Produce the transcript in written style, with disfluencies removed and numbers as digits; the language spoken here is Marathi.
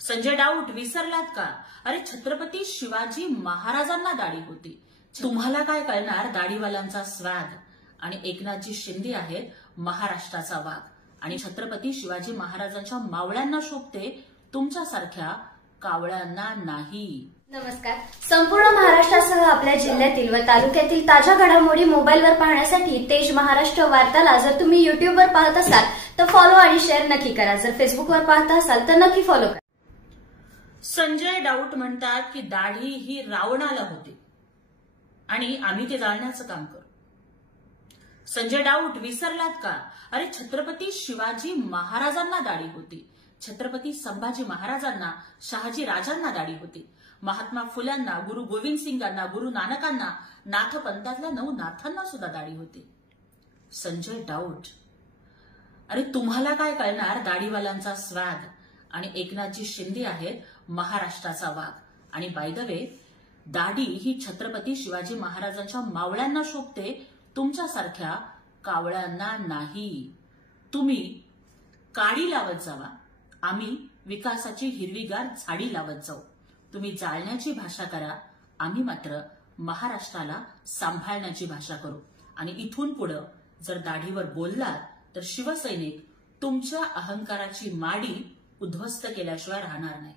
संजय डाऊट विसरलात का? अरे छत्रपती शिवाजी महाराजांना दाढी होती. तुम्हाला काय कळणार दाढीवाल्यांचा स्वॅग. आणि एकनाथजी शिंदे आहेत महाराष्ट्राचा वाघ. आणि छत्रपती शिवाजी महाराजांच्या मावळ्यांना शोभते, तुमच्यासारख्या कावळ्यांना नाही. नमस्कार. संपूर्ण महाराष्ट्रासह आपल्या जिल्ह्यातील व तालुक्यातील ताज्या घडामोडी मोबाईलवर पाहण्यासाठी तेज महाराष्ट्र वार्ताला जर तुम्ही युट्यूबवर पाहत असाल तर फॉलो आणि शेअर नक्की करा. जर फेसबुकवर पाहत असाल तर नक्की फॉलो करा. संजय डाऊट म्हणतात की दाढी ही रावणाला होती आणि आम्ही ते जाळण्याचं काम करू. संजय डाऊट विसरलात का? अरे छत्रपती शिवाजी महाराजांना दाढी होती. छत्रपती संभाजी महाराजांना, शहाजी राजांना दाढी होती. महात्मा फुल्यांना, गुरु गोविंद सिंगांना, गुरु नानकांना, नाथपंथातल्या 9 नाथांना सुद्धा दाढी होती. संजय डाऊट. अरे तुम्हाला काय कळणार दाढीवाल्यांचा स्वॅग. आणि एकनाथजी शिंदे आहेत महाराष्ट्राचा वाघ. आणि बाय द वे, दाढी ही छत्रपती शिवाजी महाराजांच्या मावळ्यांना शोभते, तुमच्यासारख्या कावळ्यांना नाही. तुम्ही काडी लावत जावा, आम्ही विकासाची हिरवीगार झाडी लावत जाऊ. तुम्ही जाळण्याची भाषा करा, आम्ही मात्र महाराष्ट्राला सांभाळण्याची भाषा करू. आणि इथून पुढे जर दाढीवर बोललात तर शिवसैनिक तुमच्या अहंकाराची माडी उद्ध्वस्त केल्याशिवाय राहणार नाही.